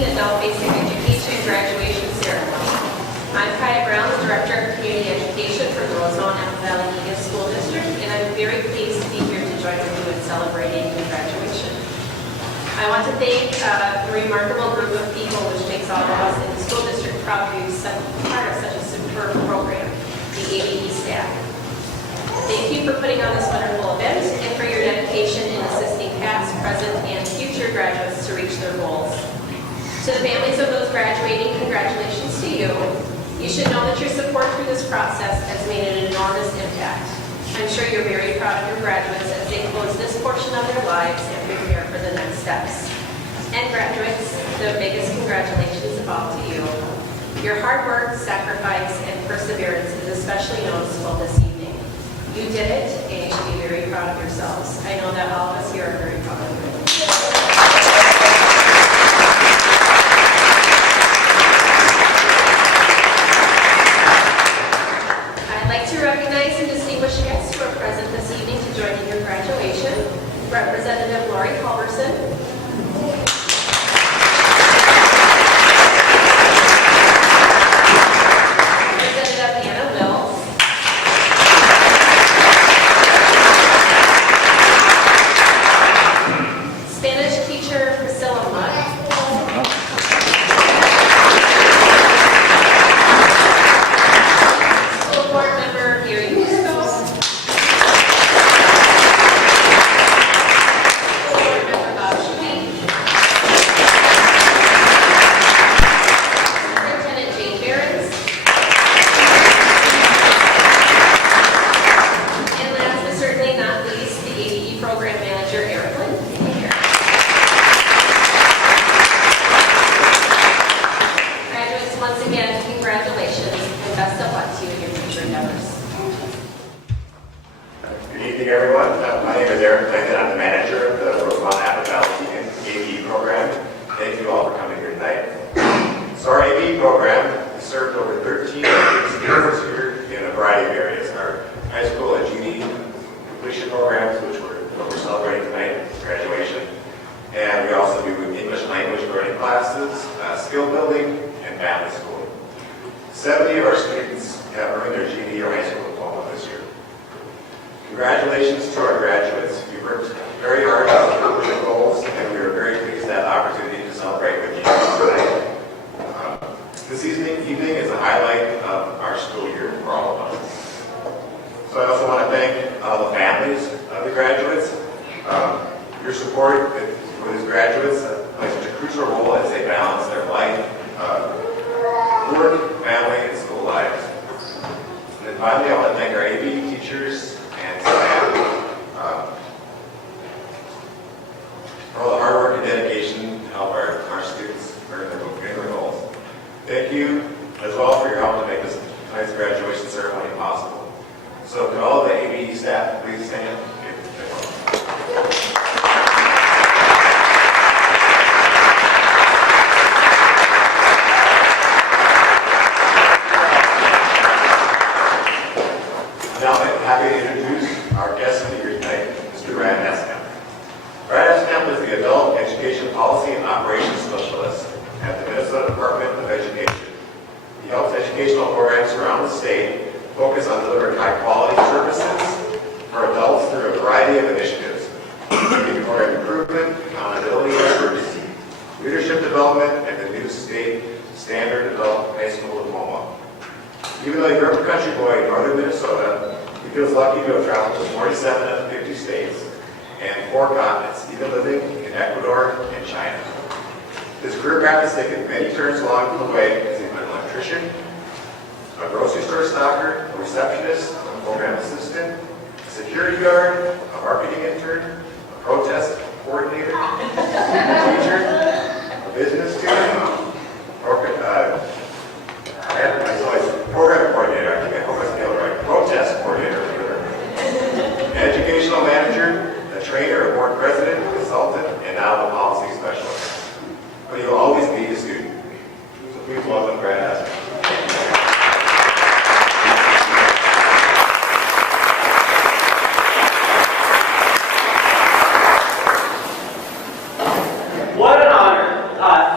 2016 Adult Basic Education Graduation Ceremony. I'm Khia, Director of Community Education for the Rosemount Apple Valley Media School District, and I'm very pleased to be here to join with you in celebrating the graduation. I want to thank the remarkable group of people which makes all of us in the school district proud to be part of such a superb program, the ABE staff. Thank you for putting on this wonderful event and for your dedication in assisting past, present, and future graduates to reach their goals. To the families of those graduating, congratulations to you. You should know that your support through this process has made an enormous impact. I'm sure you're very proud of your graduates as they close this portion of their lives and prepare for the next steps. And graduates, the biggest congratulations of all to you. Your hard work, sacrifice, and perseverance is especially noticeable this evening. You did it, and you should be very proud of yourselves. I know that all of us here are very proud of you. I'd like to recognize and distinguish guests who are present this evening to join in your graduation. Representative Laurie,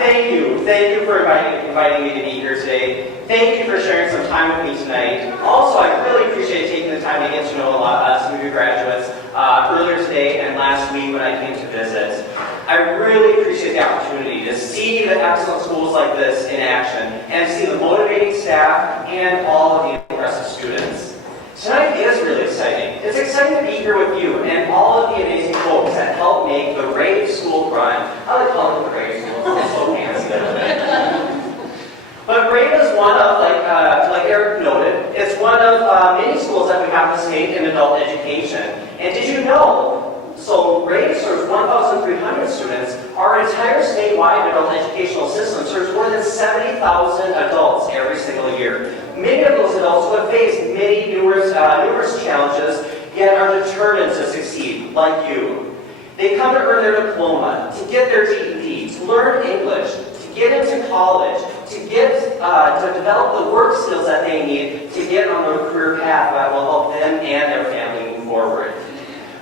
Thank you. Thank you for inviting me to be here today. Thank you for sharing some time with me tonight. Also, I really appreciate taking the time to get to know some of your graduates earlier today and last week when I came to visit. I really appreciate the opportunity to see the excellent schools like this in action and see the motivating staff and all of the impressive students. Tonight is really exciting. It's exciting to be here with you and all of the amazing folks that helped make the Rave School run. I like calling it the Rave School. It's so fancy. But Rave is one of, like Eric noted, it's one of many schools that we have in the state in adult education. And did you know? So Rave serves 1,300 students. Our entire statewide adult educational system serves more than 70,000 adults every single year. Many of those adults who have faced many numerous challenges, yet are determined to succeed, like you. They come to earn their diploma, to get their GED, to learn English, to get into college, to develop the work skills that they need to get on their career path that will help them and their family move forward.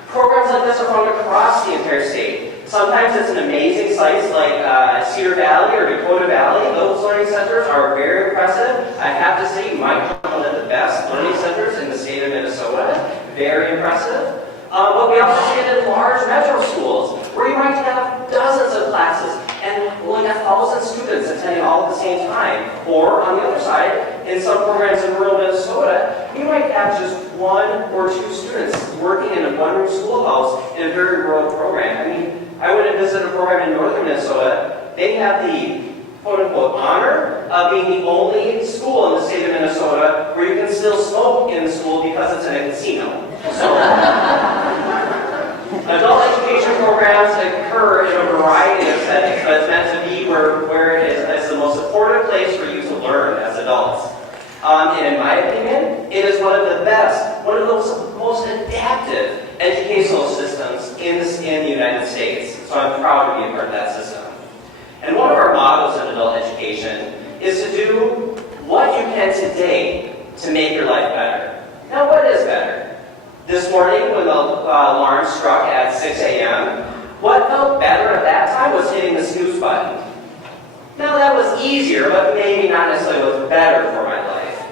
Programs like this are found across the entire state. Sometimes it's in amazing sites like Cedar Valley or Dakota Valley. Those learning centers are very impressive. I have to say, you might have one of the best learning centers in the state of Minnesota. Very impressive. But we also see it in large metro schools, where you might have dozens of classes and like 1,000 students attending all at the same time. Or, on the other side, in some programs in rural Minnesota, you might have just 1 or 2 students working in a one-room schoolhouse in a very rural program. I mean, I went and visited a program in northern Minnesota. They have the quote-unquote honor of being the only school in the state of Minnesota where you can still smoke in the school because it's in a casino. So, adult education programs occur in a variety of settings, but it's meant to be where it is. It's the most supportive place for you to learn as adults. And in my opinion, it is one of the best, one of the most adaptive educational systems in the United States. So I'm proud to be a part of that system. And one of our mottos in adult education is to do what you can today to make your life better. Now, what is better? This morning, when the alarm struck at 6 a.m., what felt better at that time was hitting the snooze button. Now, that was easier, but maybe not necessarily what's better for my life.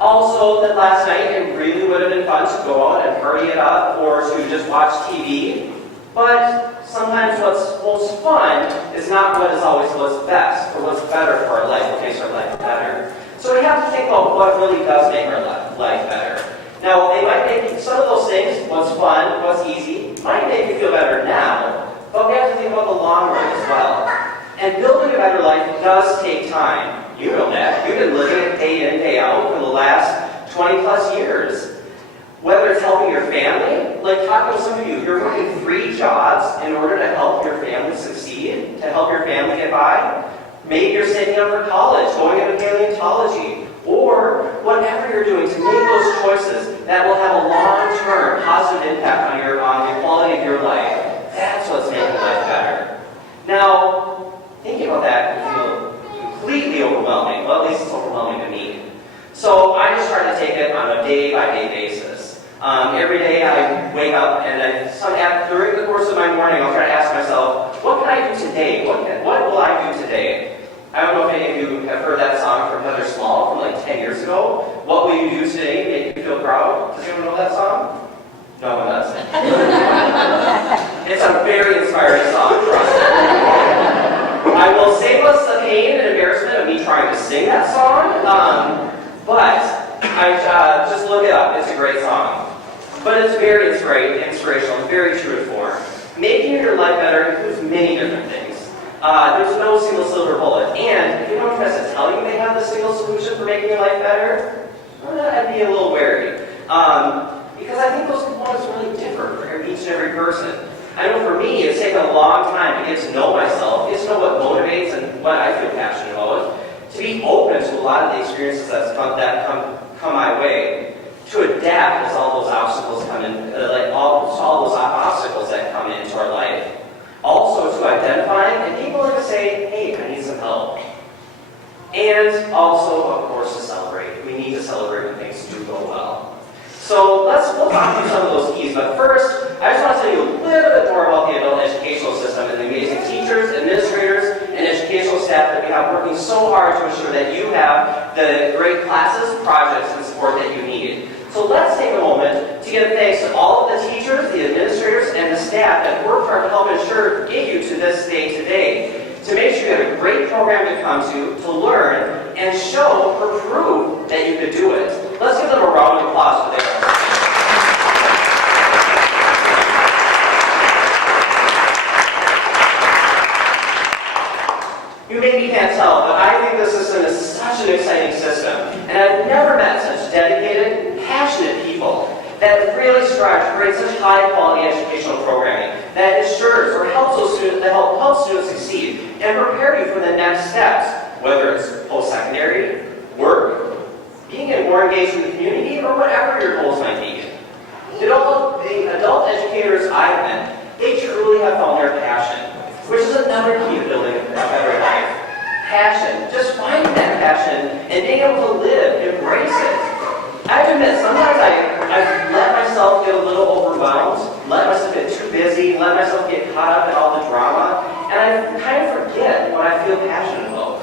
Also, that last night, it really would have been fun to go out and party it up or to just watch TV. But sometimes what's most fun is not what is always what's best or what's better for our life, what makes our life better. So we have to think about what really does make our life better. Now, they might make some of those things, what's fun, what's easy, might make you feel better now, but we have to think about the long run as well. And building a better life does take time. You know that. You've been living it day in, day out for the last 20 plus years. Whether it's helping your family, like talking to some of you, you're working 3 jobs in order to help your family succeed, to help your family get by. Maybe you're saving up for college, going into paleontology, or whatever you're doing to make those choices that will have a long-term positive impact on the quality of your life. That's what's making life better. Now, thinking about that can feel completely overwhelming. Well, at least it's overwhelming to me. So I just try to take it on a day-by-day basis. Every day I wake up and during the course of my morning I'll try to ask myself, what can I do today? What will I do today? I don't know if any of you have heard that song from Heather Small from like 10 years ago. What will you do today to make you feel proud? Does anyone know that song? No one does. It's a very inspiring song for us. I will save us the pain and embarrassment of me trying to sing that song, but I just look it up. It's a great song. But it's very inspirational. It's very true to form. Making your life better includes many different things. There's no single silver bullet. And if anyone tries to tell you they have the single solution for making your life better, I'd be a little wary. Because I think those components really differ for each and every person. I know for me, it's taken a long time to get to know myself, get to know what motivates and what I feel passionate about, to be open to a lot of the experiences that come my way, to adapt as all those obstacles come in, all those obstacles that come into our life. Also to identify and be willing to say, hey, I need some help. And also, of course, to celebrate. We need to celebrate when things do go well. So we'll talk through some of those keys, but first, I just want to tell you a little bit more about the adult educational system and the amazing teachers, administrators, and educators educational staff that we have working so hard to ensure that you have the great classes, projects, and support that you need. So let's take a moment to give thanks to all of the teachers, the administrators, and the staff that worked hard to help get you to this day today, to make sure you had a great program to come to learn, and show or prove that you could do it. Let's give them a round of applause for their You maybe can't tell, but I think this system is such an exciting system, and I've never met such dedicated, passionate people that really strive to create such high-quality educational programming that ensures or helps those students, that help students succeed and prepare you for the next steps, whether it's post-secondary, work, being more engaged in the community, or whatever your goals might be. The adult educators I've met, they truly have found their passion, which is another key to building a better life. Passion, just finding that passion and being able to live, embrace it. I have to admit, sometimes I let myself get a little overwhelmed, let myself get too busy, let myself get caught up in all the drama, and I kind of forget what I feel passionate about.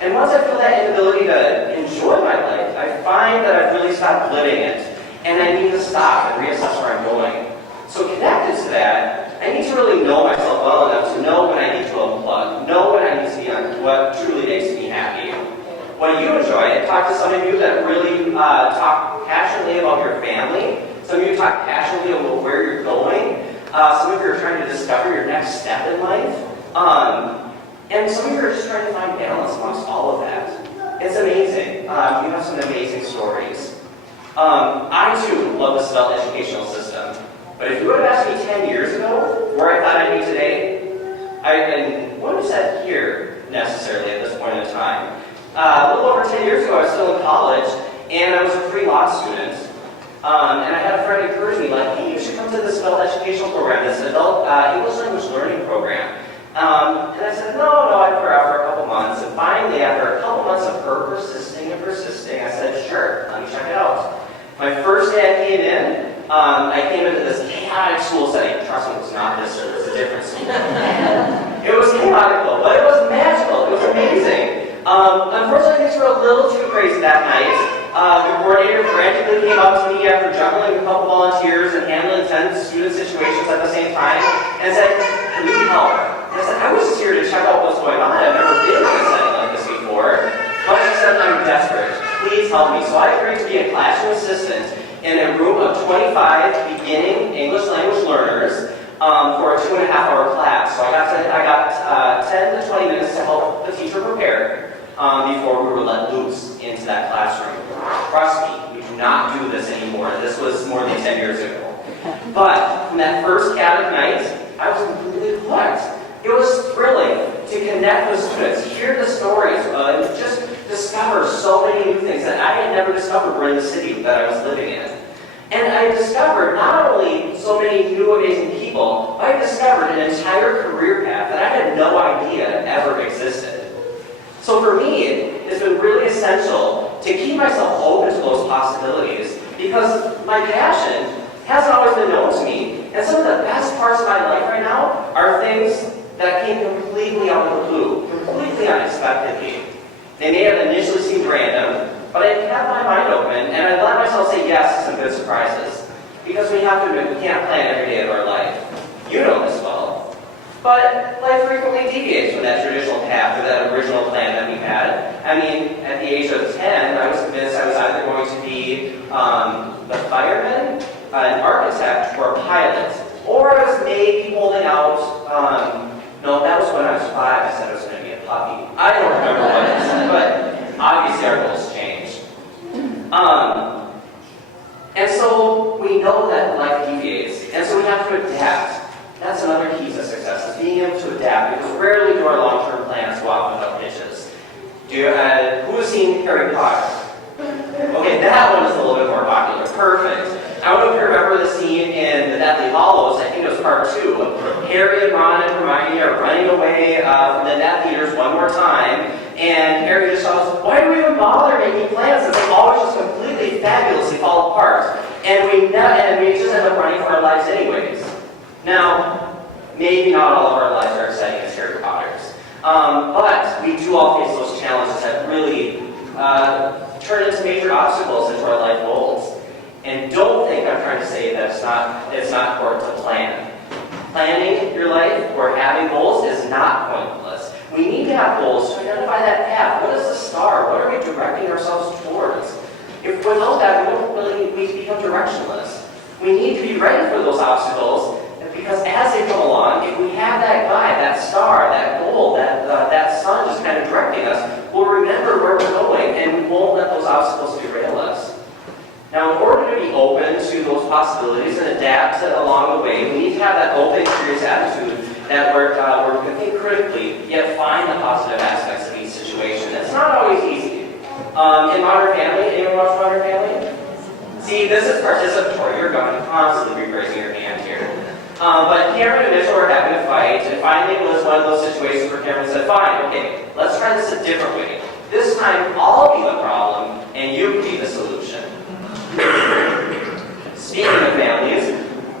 And once I feel that inability to enjoy my life, I find that I've really stopped living it, and I need to stop and reassess where I'm going. So connected to that, I need to really know myself well enough to know when I need to unplug, know when I need to be on what truly makes me happy. When you enjoy it, talk to some of you that really talk passionately about your family. Some of you talk passionately about where you're going. Some of you are trying to discover your next step in life. And some of you are just trying to find balance amongst all of that. It's amazing. You have some amazing stories. I too love this adult educational system. But if you would have asked me 10 years ago where I thought I'd be today, I wouldn't have said here necessarily at this point in time. A little over 10 years ago, I was still in college, and I was a pre-law student. And I had a friend encourage me, like, hey, you should come to this adult educational program, this adult English language learning program. And I said, no, I'd put out for a couple months. And finally, after a couple months of her persisting, I said, sure, let me check it out. My first day I came in, I came into this chaotic school setting. Trust me, it was not this school, it was a different school. It was chaotic, but it was magical. It was amazing. Unfortunately, things were a little too crazy that night. The coordinator frantically came up to me after juggling a couple volunteers and handling 10 student situations at the same time and said, can you help? And I said, I was just here to check out what's going on. I've never been in a setting like this before. But she said, I'm desperate. Please help me. So I agreed to be a classroom assistant in a room of 25 beginning English language learners for a 2.5-hour class. So I got 10 to 20 minutes to help the teacher prepare before we were let loose into that classroom. Trust me, we do not do this anymore. This was more than 10 years ago. But from that first chaotic night, I was completely hooked. It was thrilling to connect with students, hear the stories, just discover so many new things that I had never discovered were in the city that I was living in. And I discovered not only so many new amazing people, but I discovered an entire career path that I had no idea ever existed. So for me, it's been really essential to keep myself open to those possibilities because my passion hasn't always been known to me. And some of the best parts of my life right now are things that came completely out of the blue, completely unexpectedly. They may have initially seemed random, but I kept my mind open and I let myself say yes to some good surprises. Because we have to admit, we can't plan every day of our life. You know this well. But life frequently deviates from that traditional path or that original plan that we had. I mean, at the age of 10, I was convinced I was either going to be a fireman, an architect, or a pilot. Or I was maybe holding out, no, that was when I was 5, I said I was going to be a puppy. I don't remember what I said, but obviously our goals changed. And so we know that life deviates, and so we have to adapt. That's another key to success, is being able to adapt, because rarely do our long-term plans go out without hitches. Who has seen Harry Potter? Okay, that one is a little bit more popular. Perfect. I don't know if you remember the scene in The Deathly Hallows, I think it was part 2. Harry and Ron and Hermione are running away from the Death Eaters one more time, and Harry just shouts, why do we even bother making plans? It's always just completely fabulously fall apart. And we just end up running for our lives anyways. Now, maybe not all of our lives are exciting as Harry Potter's. But we do all face those challenges that really turn into major obstacles into our life goals. And don't think I'm trying to say that it's not important to plan. Planning your life or having goals is not pointless. We need to have goals to identify that path. What is the star? What are we directing ourselves towards? If without that, we become directionless. We need to be ready for those obstacles, because as they come along, if we have that guide, that star, that goal, that sun just kind of directing us, we'll remember where we're going, and we won't let those obstacles derail us. Now, in order to be open to those possibilities and adapt along the way, we need to have that open, curious attitude that we're going to think critically, yet find the positive aspects of each situation. It's not always easy. In Modern Family, anyone watch Modern Family? See, this is participatory. You're going to constantly be raising your hand here. But Cameron and Mitchell were having a fight, and finally it was one of those situations where Cameron said, fine, okay, let's try this a different way. This time, I'll be the problem, and you be the solution. Speaking of families,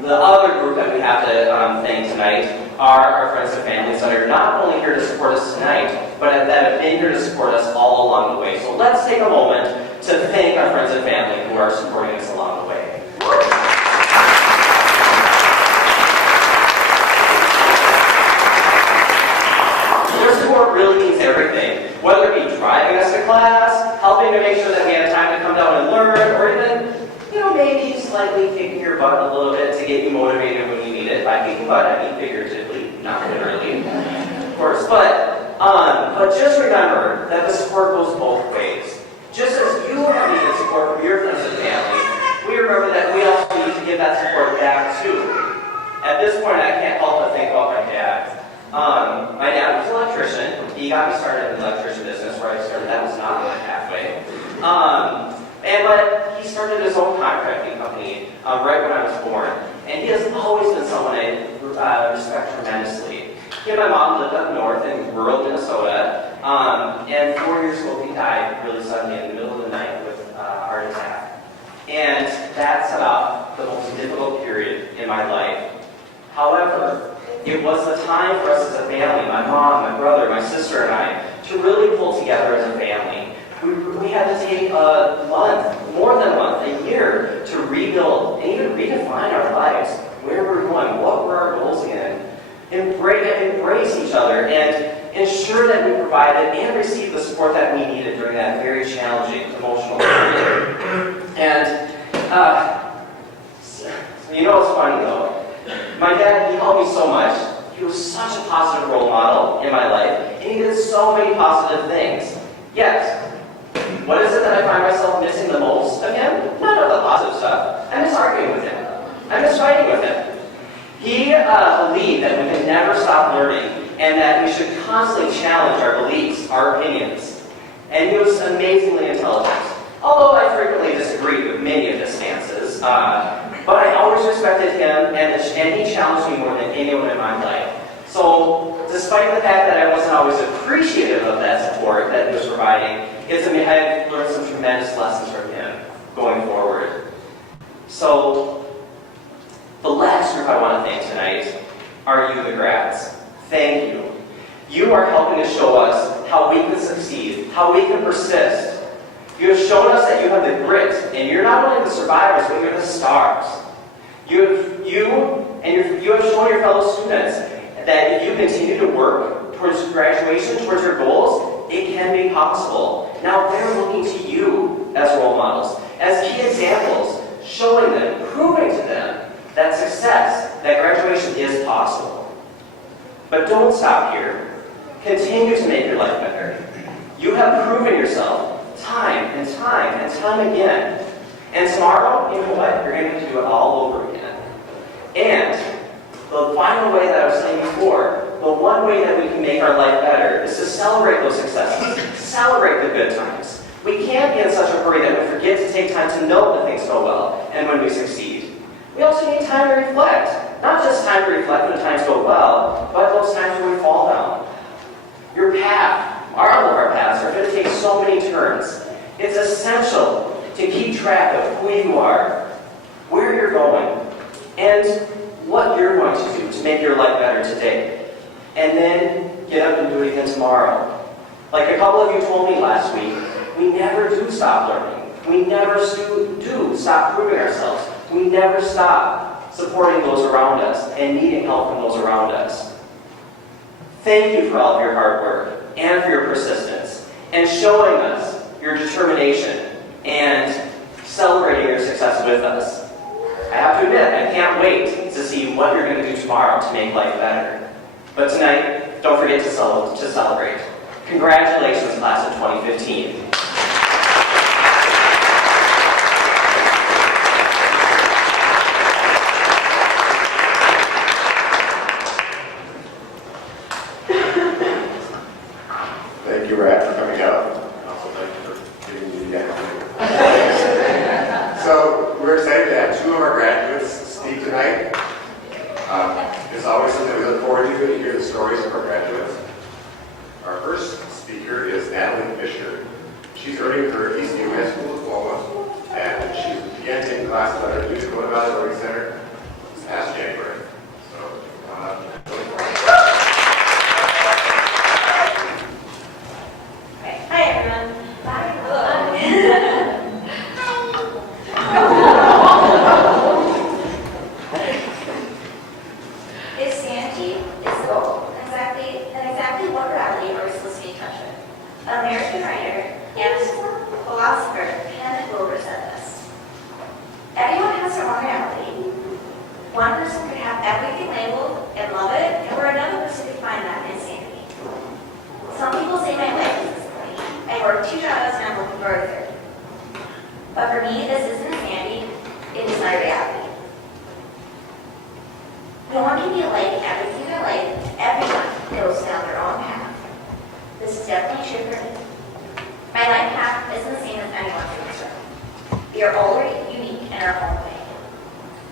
the other group that we have to thank tonight are our friends and families that are not only here to support us tonight, but that have been here to support us all along the way. So let's take a moment to thank our friends and family who are supporting us along the way. Their support really means everything. Whether it be driving us to class, helping to make sure that we have time to come down and learn, or even, maybe slightly kicking your butt a little bit to get you motivated when you need it. By kicking butt, I mean figuratively, not literally, of course. But just remember that the support goes both ways. Just as you have needed support from your friends and family, we remember that we also need to give that support back too. At this point, I can't help but think about my dad. My dad was an electrician. He got me started in the electrician business where I started. That was not my pathway. But he started his own contracting company right when I was born. And he has always been someone I respect tremendously. He and my mom lived up north in rural Minnesota. And 4 years ago, he died really suddenly in the middle of the night with a heart attack. And that set off the most difficult period in my life. However, it was the time for us as a family, my mom, my brother, my sister, and I, to really pull together as a family. We had to take a month, more than a month, a year, to rebuild and even redefine our lives, where we're going, what were our goals again, embrace each other, and ensure that we provided and received the support that we needed during that very challenging emotional period. And, it's funny though. My dad, he helped me so much. He was such a positive role model in my life, and he did so many positive things. Yet, what is it that I find myself missing the most of him? None of the positive stuff. I miss arguing with him. I miss fighting with him. He believed that we could never stop learning and that we should constantly challenge our beliefs, our opinions. And he was amazingly intelligent. Although I frequently disagreed with many of his stances, but I always respected him and he challenged me more than anyone in my life. So, despite the fact that I wasn't always appreciative of that support that he was providing, I've learned some tremendous lessons from him going forward. So, the last group I want to thank tonight are you, the grads. Thank you. You are helping to show us how we can succeed, how we can persist. You have shown us that you have the grit, and you're not only the survivors, but you're the stars. You have shown your fellow students that if you continue to work towards graduation, towards your goals, it can be possible. Now they're looking to you as role models, as key examples, showing them, proving to them that success, that graduation is possible. But don't stop here. Continue to make your life better. You have proven yourself time and time and time again. And tomorrow, you know what? You're going to do it all over again. And the final way that I was saying before, the one way that we can make our life better is to celebrate those successes, celebrate the good times. We can't be in such a hurry that we forget to take time to note when things go well and when we succeed. We also need time to reflect. Not just time to reflect when times go well, but those times when we fall down. Your path, all of our paths, are going to take so many turns. It's essential to keep track of who you are, where you're going, and what you're going to do to make your life better today. And then get up and do it again tomorrow. Like a couple of you told me last week, we never do stop learning. We never do stop proving ourselves. We never stop supporting those around us and needing help from those around us. Thank you for all of your hard work and for your persistence and showing us your determination and celebrating your success with us. I have to admit, I can't wait to see what you're going to do tomorrow to make life better. But tonight, don't forget to celebrate. Congratulations, class of 2015. Thank you, Brad, for coming out. And also thank you for giving me the opportunity. So we're excited to have two of our graduates speak tonight. It's always something we look forward to hear the stories of our graduates. Our first speaker is Natalie Fisher. She's earning her ECU High School diploma, and she began taking classes at our Dakota Valley Center this past January. So, Hi everyone. Hi. If sanity is the goal, exactly what reality are we supposed to be in touch with? An American writer and philosopher, Kenneth Wilber, said this. Everyone has their own reality. One person could have everything labeled and love it, and where another person could find that insanity. Some people say my life is insanity. I work 2 jobs and I'm looking for a third. But for me, this isn't insanity, it is my reality. No one can be like everything in their life. Everyone goes down their own path. This is definitely true for me. My life path isn't the same as anyone's in this room. We are all unique in our own way.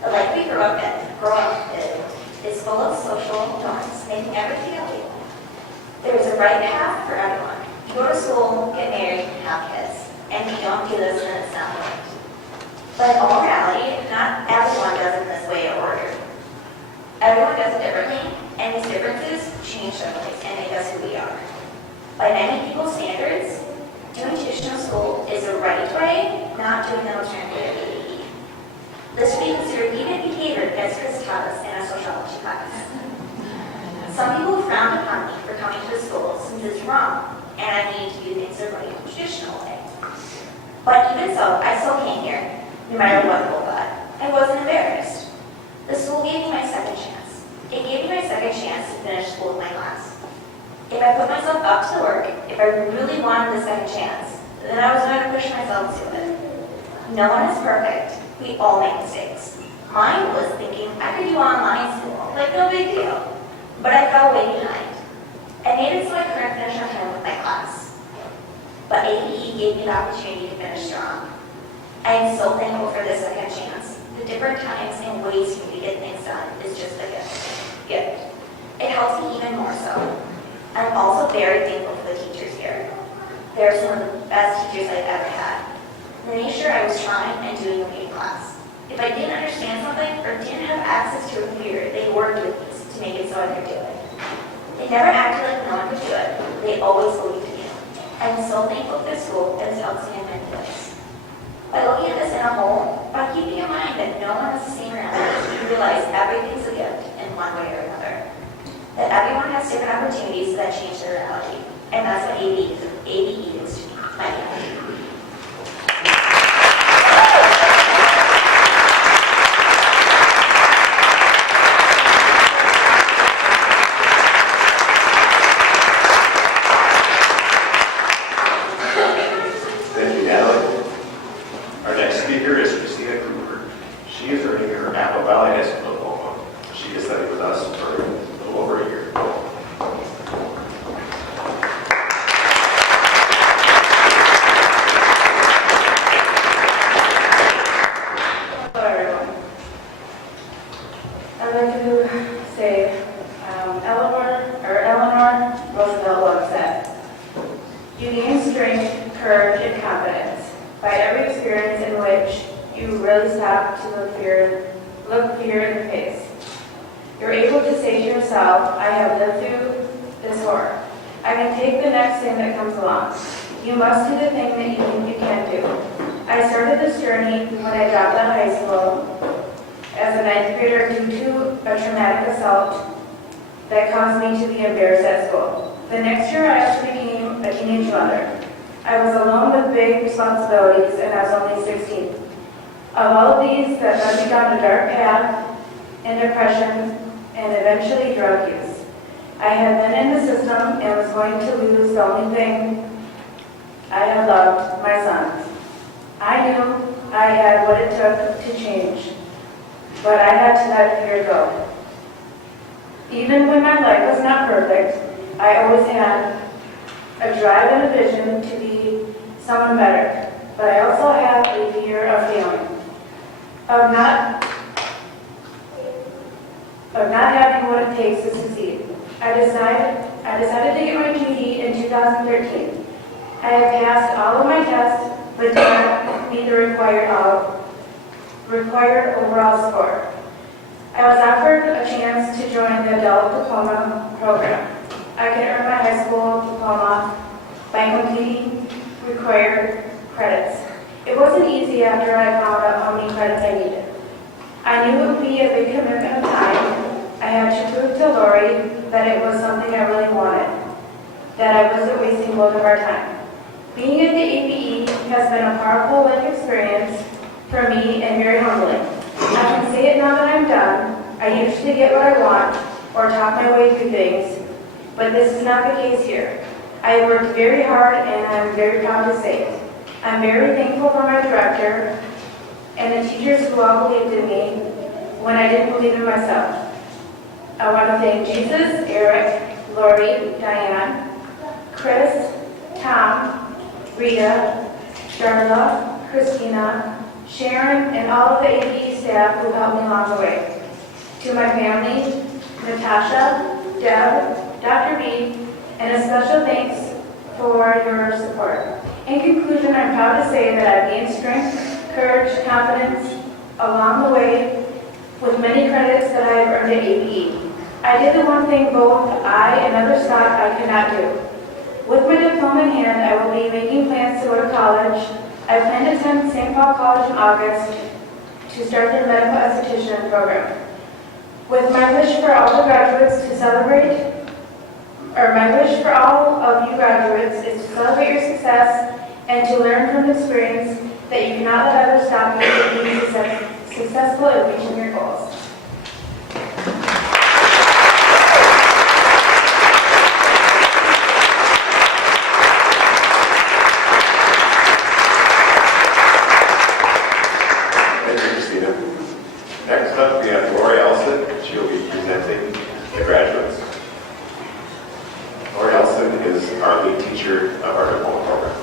The life we grow up in is full of social norms, making everything illegal. There is a right path for everyone. You go to school, get married, have kids. And if you don't do this, then it's not right. But in all reality, not everyone does it this way or order. Everyone does it differently, and these differences change our lives and make us who we are. By many people's standards, doing traditional school is the right way, not doing the alternative ABE. This would be considered deviant behavior, as Chris taught us in a sociology class. Some people frown upon me for coming to the school since it's wrong, and I need to do things the right traditional way. But even so, I still came here, no matter what people thought. I wasn't embarrassed. The school gave me my second chance. It gave me my second chance to finish school with my class. If I put myself up to the work, if I really wanted the second chance, then I was going to push myself to it. No one is perfect. We all make mistakes. Mine was thinking I could do online school, like no big deal. But I fell way behind. I made it so I couldn't finish on time with my class. But ABE gave me the opportunity to finish strong. I am so thankful for this second chance. The different times and ways for me to get things done is just a gift. It helps me even more so. I'm also very thankful for the teachers here. They're some of the best teachers I've ever had. They made sure I was trying and doing okay in class. If I didn't understand something or didn't have access to a computer, they worked with me to make it so I could do it. They never acted like no one could do it. They always believed in me. I'm so thankful for the school that has helped me in many ways. By looking at this in a whole, by keeping in mind that no one has the same reality, you realize everything's a gift in one way or another. That everyone has different opportunities that change their reality. And that's what ABE is to me, my reality. thank you, Natalie. Our next speaker is Cooper. She is earning her Apple Valley High School diploma. She has studied with us for a little over a year. Hello everyone. I'd like to say Eleanor Roosevelt once said, "You gain strength, courage, and confidence by every experience in which you really stop to look fear in the face. You're able to say to yourself, I have lived through is for. I can take the next thing that comes along. You must do the thing that you think you can do. I started this journey when I dropped out of high school as a ninth grader due to a traumatic assault that caused me to be embarrassed at school. The next year I actually became a teenage mother. I was alone with big responsibilities and I was only 16. Of all of these that led me down a dark path and depression and eventually drug use. I had been in the system and was going to lose the only thing I had loved, my sons. I knew I had what it took to change, but I had to let fear go. Even when my life was not perfect, I always had a drive and a vision to be someone better, but I also had a fear of failing, of not having what it takes to succeed. I decided to get my GED in 2013. I have passed all of my tests, but did not meet the required overall score. I was offered a chance to join the adult diploma program. I could earn my high school diploma by completing required credits. It wasn't easy after I found out how many credits I needed. I knew it would be a big commitment of time. I had to prove to Laurie that it was something I really wanted, that I wasn't wasting both of our time. Being at the APE has been a powerful life experience for me and very humbling. I can say it now that I'm done. I usually get what I want or talk my way through things, but this is not the case here. I worked very hard and I'm very proud to say it. I'm very thankful for my director and the teachers who all believed in me when I didn't believe in myself. I want to thank Jesus, Eric, Laurie, Diane, Chris, Tom, Rita, Darla, Christina, Sharon, and all of the APE staff who helped me along the way. To my family, Natasha, Deb, Dr. B, and a special thanks for your support. In conclusion, I'm proud to say that I've gained strength, courage, confidence along the way with many credits that I have earned at APE. I did the one thing both I and others thought I could not do. With my diploma in hand, I will be making plans to go to college. I plan to attend St. Paul College in August to start their medical esthetician program. With my wish for all the graduates to celebrate, or my wish for all of you graduates is to celebrate your success and to learn from the experience that you cannot let others stop you from being successful in reaching your goals. Next up, we have Laurie Elsen. She'll be presenting the graduates. Laurie Elsen is our lead teacher of our diploma program.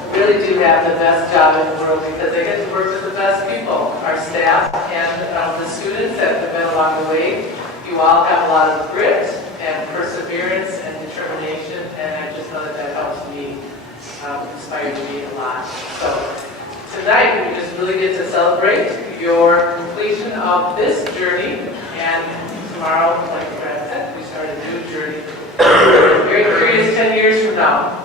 I really do have the best job in the world because I get to work with the best people, our staff and the students that have been along the way. You all have a lot of grit and perseverance and determination, and I just know that that helps me, inspires me a lot. So tonight we just really get to celebrate your completion of this journey, and tomorrow, like Brad said, we start a new journey. Very curious 10 years from now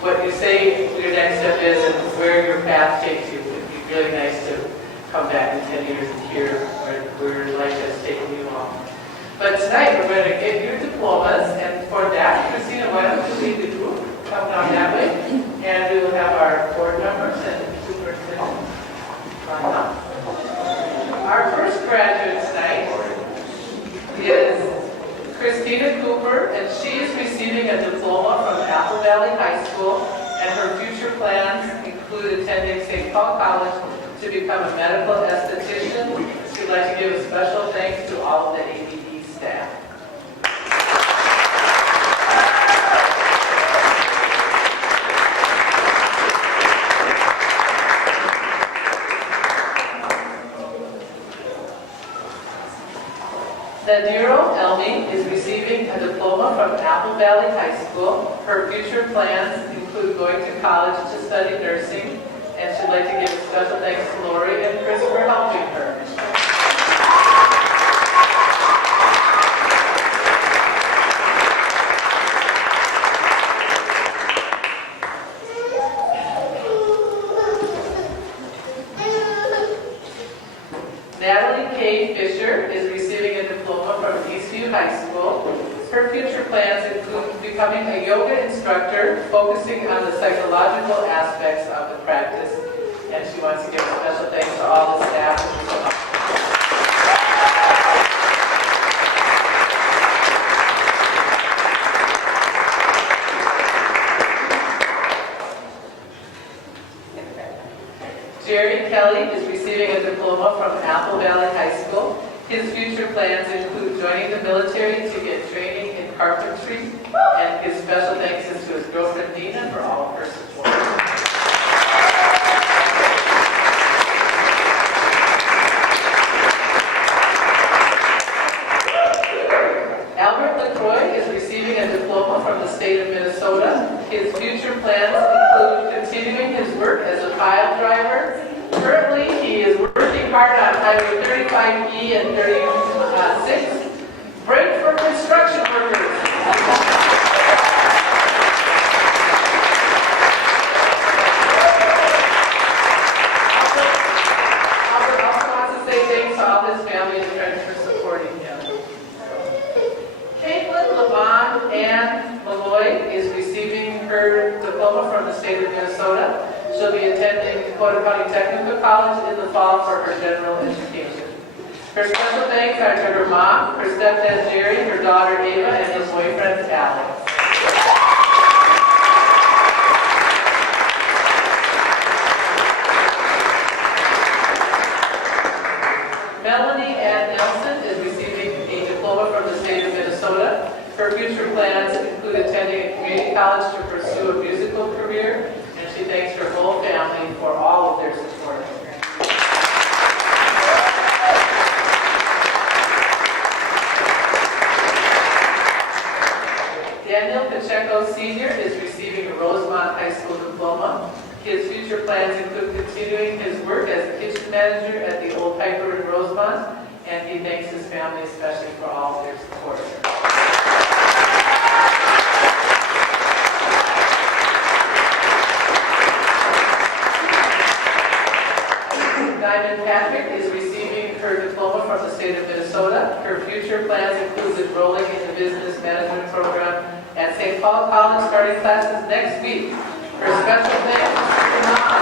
what you say your next step is and where your path takes you. It would be really nice to come back in 10 years and hear where life has taken you on. But tonight we're going to get your diplomas, and for that, Christina, why don't you lead the group? Come down that way, and we will have our board members and superintendent come up. Our first graduate tonight is Christina Cooper, and she is receiving a diploma from Apple Valley High School, and her future plans include attending St. Paul College to become a medical esthetician. She'd like to give a special thanks to all of the APE staff. Nadiro Elmi is receiving a diploma from Apple Valley High School. Her future plans include going to college to study nursing, and she'd like to give a special thanks to Laurie and Chris for helping her. becoming a yoga instructor, focusing on the psychological aspects of the practice. And she wants to give a special thanks to all the staff. Jerry Kelly is receiving a diploma from Apple Valley High School. His future plans include joining the military to get training in carpentry, and his special thanks is to his girlfriend Dina for all of her support. Albert LaCroix is receiving a diploma from the state of Minnesota. His future plans include continuing his work as a pile driver. Currently, he is working hard on Highway 35E and 36, brake for construction workers. Albert also wants to say thanks to all his family and friends for supporting him. Caitlin Levon Ann Malloy is receiving her diploma from the state of Minnesota. She'll be attending Dakota County Technical College in the fall for her general education. Her special thanks are to her mom, her stepdad Jerry, her daughter Ava, and her boyfriend Alex. Melanie Ann Elsen is receiving a diploma from the state of Minnesota. Her future plans include attending a community college to pursue a musical career. She thanks her whole family for all of their support. Daniel Pacheco Sr. is receiving a Rosemont High School diploma. His future plans include continuing his work as a kitchen manager at the Old Piper in Rosemont, and he thanks his family especially for all of their support. Diamond Patrick is receiving her diploma from the state of Minnesota. Her future plans include enrolling in the business management program at St. Paul College, starting classes next week. Her special thanks to Mom.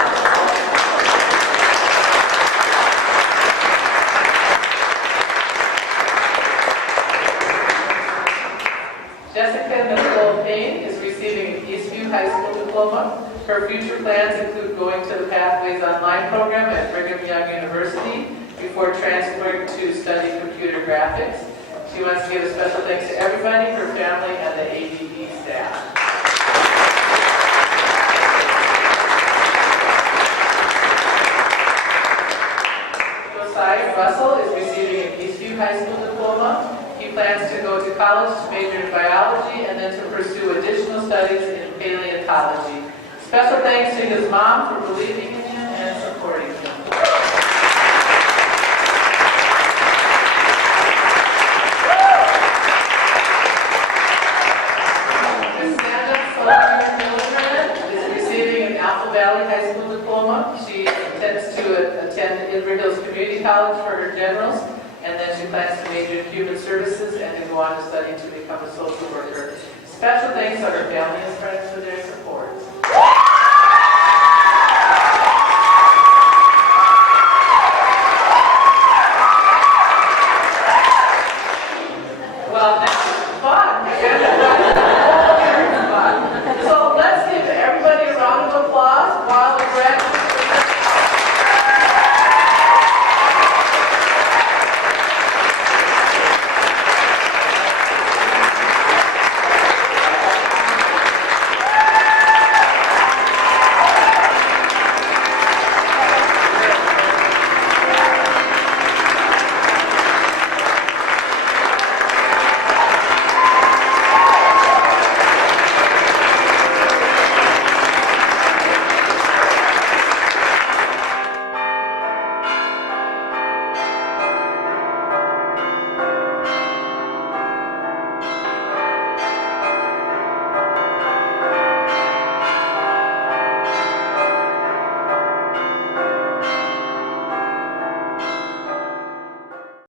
Jessica Nicole Payne is receiving an Eastview High School diploma. Her future plans include going to the Pathways Online program at Brigham Young University before transferring to study computer graphics. She wants to give a special thanks to everybody, her family, and the ADD staff. Josiah Russell is receiving an Eastview High School diploma. He plans to go to college to major in biology and then to pursue additional studies in paleontology. Special thanks to his mom for believing in him and supporting him. Cassandra Solomon Hildebrand is receiving an Apple Valley High School diploma. She intends to attend Inver Hills Community College for her generals, and then she plans to major in human services and to go on to study to become a social worker. Special thanks to her family and friends for their